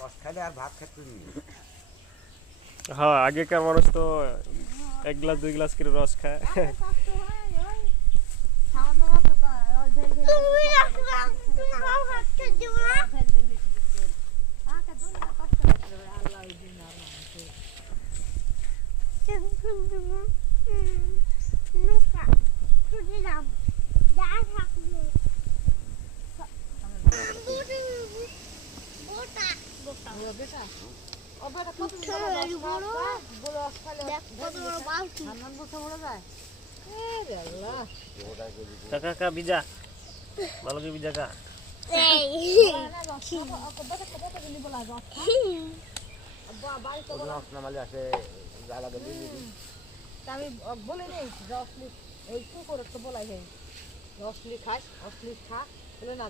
রস খাইলে আর ভাত খেতে নি হ্যাঁ আগেকার মানুষ তো 1 গ্লাস 2 গ্লাস করে রস খায় কাকা বিজা ভালো কি বিজা কা রস নামালে আসে জ্বালা গেলে আমি বলে নেই রসলি এই কুকুর তো বলাই নেই রসলি খাস রসলি খা বলে না